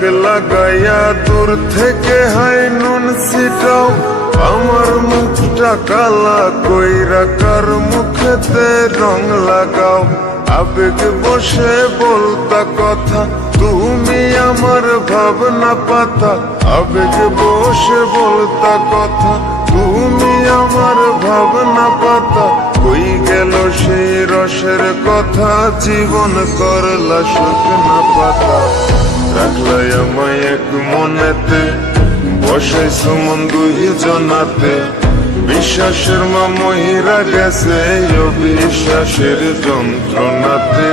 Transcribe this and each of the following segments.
দাগ লাগাইয়া দূর থেকে হাই নুন ছিটাও, আমার মুখটা কালা কইরা কার মুখেতে রং লাগাও। আবেগ বসে বলতা কথা, তুমি আমার ভাবনা পাতা। আবেগ বসে বলতা কথা, তুমি আমার ভাবনা পাতা। কই গেল সেই রসের কথা, জীবন করলা শুকনা পাতা। রাখলাই আমায় এক মনেতে, বসাইছ মন দুই জনাতে। বিশ্বাসের মা মহিরা গেছে অবিশ্বাসের যন্ত্রণাতে।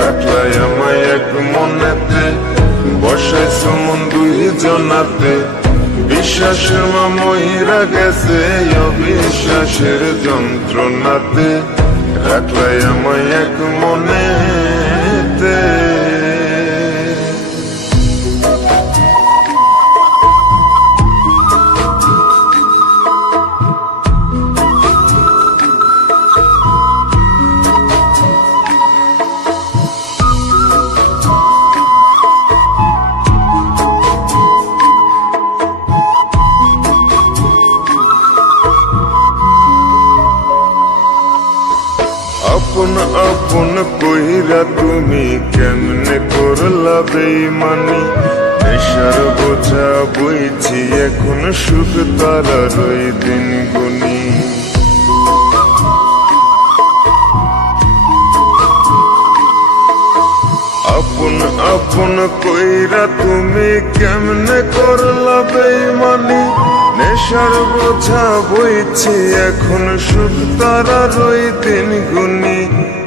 রাখলাই আমায় এক মনেতে, বসাইছ মন দুই জনাতে। বিশ্বাসের মা মহিরা গেছে অবিশ্বাসের যন্ত্রণাতে। রাখলাই আমায় এক মনেতে। আপন আপন কইরা তুমি কেমনে করলা বেইমানি। নেশার বোঝা বইছি এখন, সুখ তারার ওই দিন গুনি। আপন আপন কইরা তুমি কেমনে করলা বেইমানি। নেশার বোঝা বইছি এখন, সুখ তারার ওই দিন গুনি।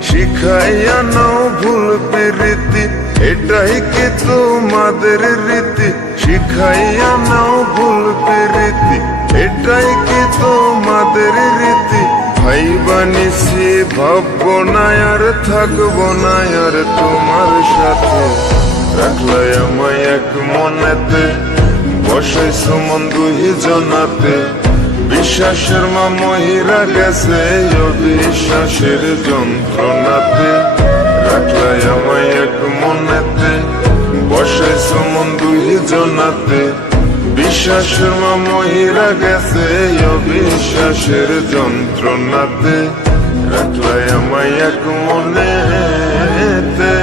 শিখাইয়া নাও ভুল প্রীতি, এটাই কি তোমাদের রীতি। শিখাইয়া নাও ভুল প্রীতি, এটাই কি তোমাদের রীতি। ভাইবা নিছি ভাববো না আর থাকবো না আর তোমার সাথে। রাখলাই আমায় এক মনেতে, বসাইছ মন দুই জনাতে। বিশ্বাসের মা মহিরা গেছে অবিশ্বাসের যন্ত্রণাতে। রাখলাই আমায় এক মনেতে, বসাইছ মন দুই জনাতে। বিশ্বাসের মা মহিরা গেছে অবিশ্বাসের যন্ত্রণাতে। রাখলাই আমায় এক মনেতে।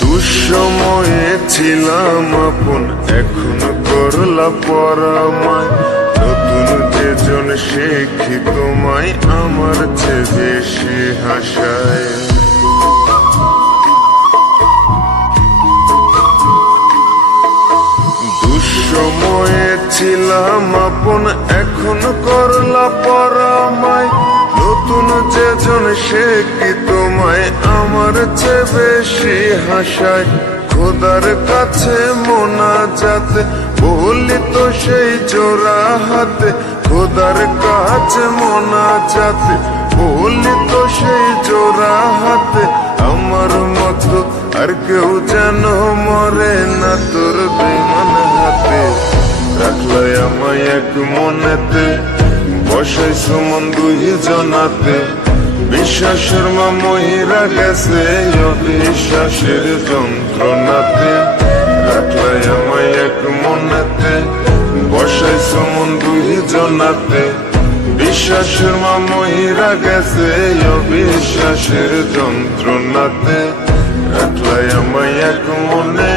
দুঃসময়ে ছিলাম আপন, এখন করলা পরামায়। নতুন যেজন শেখি তোমায়, আমার চেয়ে বেশি হাসায়। দুঃসময়ে ছিলাম আপন, এখন করলা পরামায়। নতুন যেজন শেখি তোমায়, আমার চেয়ে বেশি হাসায়। খোদার কাছে মোনাজাতে বলি তো সেই জোড়া হাতে। খোদার কাছে মোনাজাতে বলি তো সেই জোড়া হাতে। আমার মতো আর কেউ যেন মরে না তোর বেমান হাতে। রাখলাই আমায় এক মনেতে, বসাইছ মন দুই জনাতে। বিশ্বাসের মা মহিরা গেছে অবিশ্বাসের যন্ত্রণাতে। রাখলাই আমায় এক মনেতে, বসাইছ মন দুই জনাতে। বিশ্বাসের মা মহিরা গেছে অবিশ্বাসের যন্ত্রণাতে। রাখলাই আমায় এক মনে।